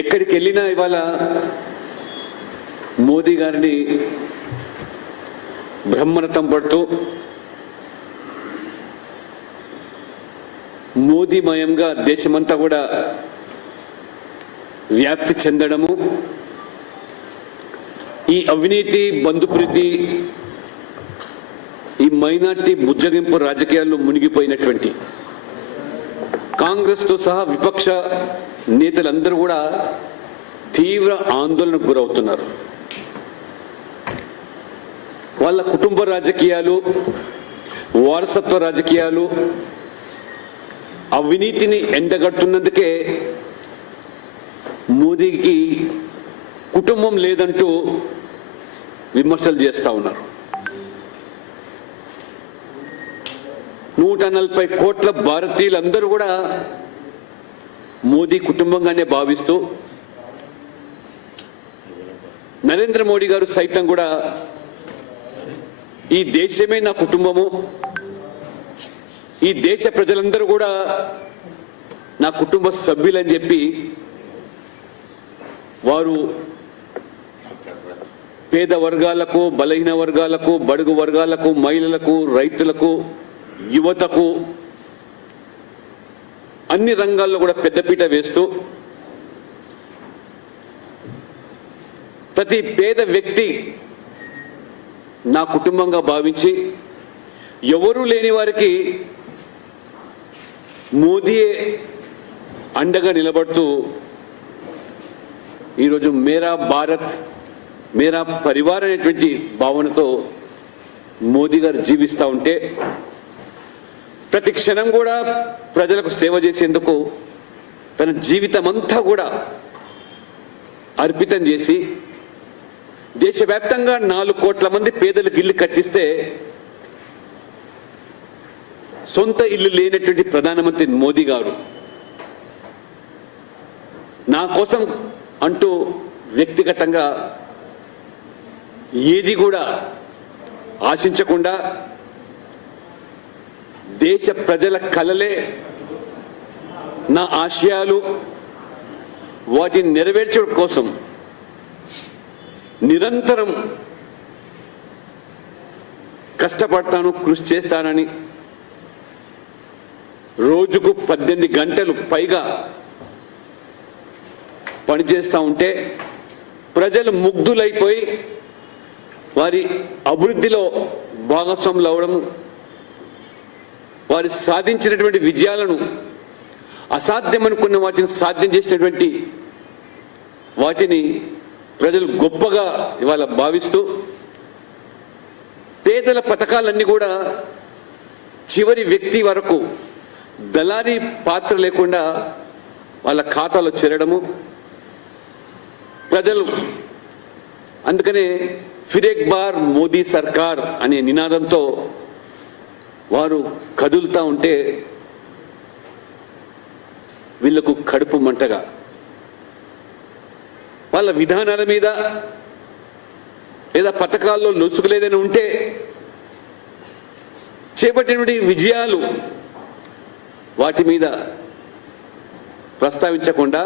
ఎక్కడికి వెళ్ళినా ఇవాళ మోదీ గారిని బ్రహ్మరథం పడుతూ మోదీమయంగా దేశమంతా కూడా వ్యాప్తి చెందడము, ఈ అవినీతి బంధుప్రీతి, ఈ మైనార్టీ బుజ్జగింపు రాజకీయాల్లో మునిగిపోయినటువంటి కాంగ్రెస్తో సహా విపక్ష నేతలందరూ కూడా తీవ్ర ఆందోళనకు గురవుతున్నారు. వాళ్ళ కుటుంబ రాజకీయాలు, వారసత్వ రాజకీయాలు, అవినీతిని ఎండగడుతున్నందుకే మోదీకి కుటుంబం లేదంటూ విమర్శలు చేస్తూ ఉన్నారు. 140 కోట్ల భారతీయులందరూ కూడా మోదీ కుటుంబంగానే భావిస్తూ, నరేంద్ర మోడీ గారు సైతం కూడా ఈ దేశమే నా కుటుంబము, ఈ దేశ ప్రజలందరూ కూడా నా కుటుంబ సభ్యులని చెప్పి వారు పేద వర్గాలకు, బలహీన వర్గాలకు, బడుగు వర్గాలకు, మహిళలకు, రైతులకు, యువతకు అన్ని రంగాల్లో కూడా పెద్దపీట వేస్తూ ప్రతి పేద వ్యక్తి నా కుటుంబంగా భావించి ఎవరూ లేని వారికి మోదీయే అండగా నిలబడుతూ ఈరోజు మేరా భారత్ మేరా పరివార్ అనేటువంటి భావనతో మోదీ గారు జీవిస్తూ ఉంటే, ప్రతి క్షణం కూడా ప్రజలకు సేవ చేసేందుకు తన జీవితం అంతా కూడా అర్పితం చేసి దేశవ్యాప్తంగా 4 కోట్ల మంది పేదలకు ఇల్లు కట్టిస్తే సొంత ఇల్లు లేనటువంటి ప్రధానమంత్రి మోదీ గారు నా కోసం అంటూ వ్యక్తిగతంగా ఏది కూడా ఆశించకుండా దేశ ప్రజల కలలే నా ఆశయాలు, వాటిని నెరవేర్చడం కోసం నిరంతరం కష్టపడతాను, కృషి చేస్తానని రోజుకు 18 గంటలు పైగా పనిచేస్తూ ఉంటే ప్రజలు ముగ్ధులైపోయి వారి అభివృద్ధిలో భాగస్వాములు అవడం, వారి సాధించినటువంటి విజయాలను, అసాధ్యమనుకున్న వాటిని సాధ్యం చేసినటువంటి వాటిని ప్రజలు గొప్పగా ఇవాళ భావిస్తూ పేదల పథకాలన్నీ కూడా చివరి వ్యక్తి వరకు దళారీ పాత్ర లేకుండా వాళ్ళ ఖాతాలో చేరడము, ప్రజలు అందుకనే ఫిర్ ఏక్ బార్ మోదీ సర్కార్ అనే నినాదంతో వారు కదులుతూ ఉంటే వీళ్లకు కడుపు మంటగా, వాళ్ళ విధానాల మీద లేదా పథకాల్లో లొసుగులేదని ఉంటే చేపట్టినటువంటి విజయాలు వాటి మీద ప్రస్తావించకుండా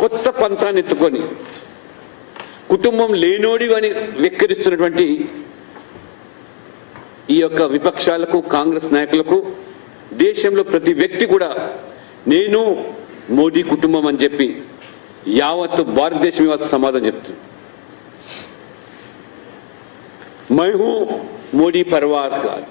కొత్త పంతాన్ని ఎత్తుకొని కుటుంబం లేనోడి అని వెక్కిరిస్తున్నటువంటి ఈ యొక్క విపక్షాలకు, కాంగ్రెస్ నాయకులకు దేశంలో ప్రతి వ్యక్తి కూడా నేను మోడీ కుటుంబం అని చెప్పి యావత్ భారతదేశం ఇవాళ సమాధానం చెప్తుంది. మై హూ మోడీ పరివార్ కాదు.